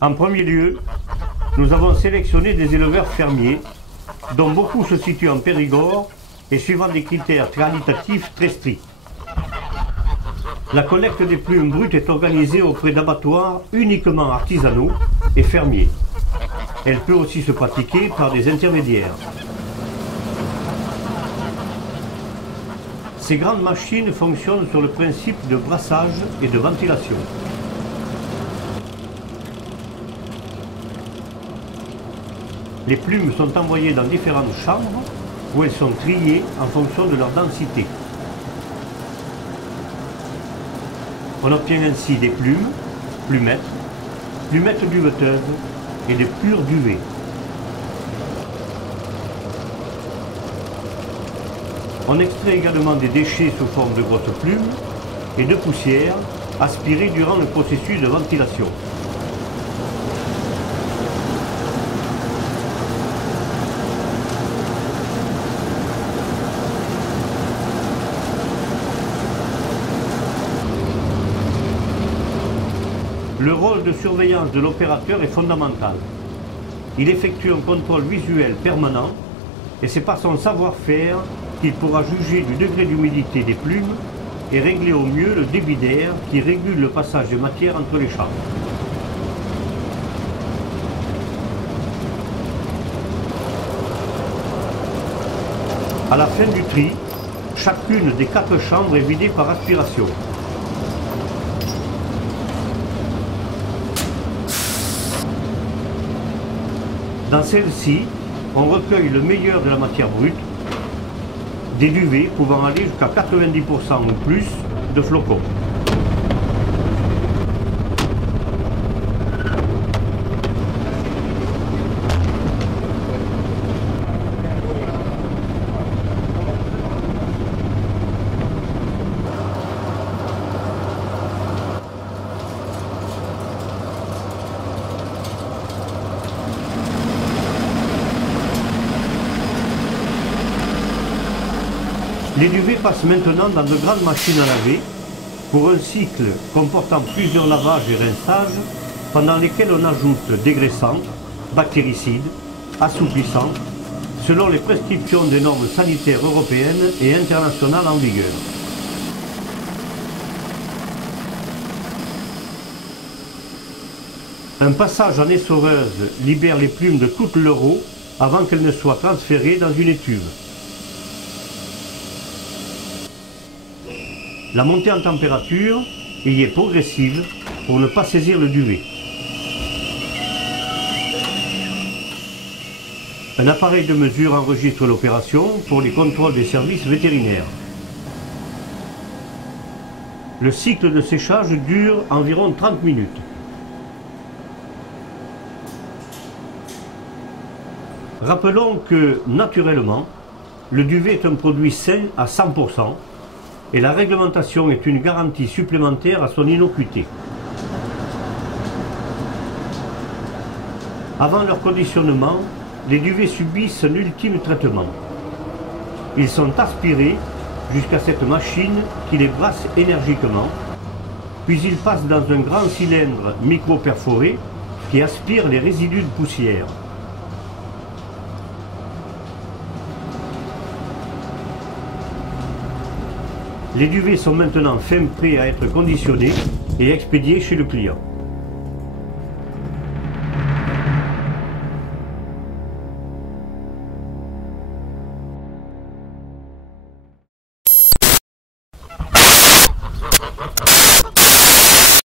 En premier lieu, nous avons sélectionné des éleveurs fermiers, dont beaucoup se situent en Périgord et suivant des critères qualitatifs très stricts. La collecte des plumes brutes est organisée auprès d'abattoirs uniquement artisanaux et fermiers. Elle peut aussi se pratiquer par des intermédiaires. Ces grandes machines fonctionnent sur le principe de brassage et de ventilation. Les plumes sont envoyées dans différentes chambres où elles sont triées en fonction de leur densité. On obtient ainsi des plumes, plumettes duveteuses et des pures duvets. On extrait également des déchets sous forme de grosses plumes et de poussière aspirées durant le processus de ventilation. Le rôle de surveillance de l'opérateur est fondamental. Il effectue un contrôle visuel permanent et c'est par son savoir-faire qu'il pourra juger du degré d'humidité des plumes et régler au mieux le débit d'air qui régule le passage des matières entre les chambres. À la fin du tri, chacune des 4 chambres est vidée par aspiration. Dans celle-ci, on recueille le meilleur de la matière brute, des duvets pouvant aller jusqu'à 90% ou plus de flocons. Les duvets passent maintenant dans de grandes machines à laver pour un cycle comportant plusieurs lavages et rinçages pendant lesquels on ajoute dégraissants, bactéricides, assouplissants, selon les prescriptions des normes sanitaires européennes et internationales en vigueur. Un passage en essoreuse libère les plumes de toute leur eau avant qu'elles ne soient transférées dans une étuve. La montée en température y est progressive pour ne pas saisir le duvet. Un appareil de mesure enregistre l'opération pour les contrôles des services vétérinaires. Le cycle de séchage dure environ 30 minutes. Rappelons que, naturellement, le duvet est un produit sain à 100%. Et la réglementation est une garantie supplémentaire à son innocuité. Avant leur conditionnement, les duvets subissent un ultime traitement. Ils sont aspirés jusqu'à cette machine qui les brasse énergiquement, puis ils passent dans un grand cylindre micro-perforé qui aspire les résidus de poussière. Les duvets sont maintenant fin prêts à être conditionnés et expédiés chez le client.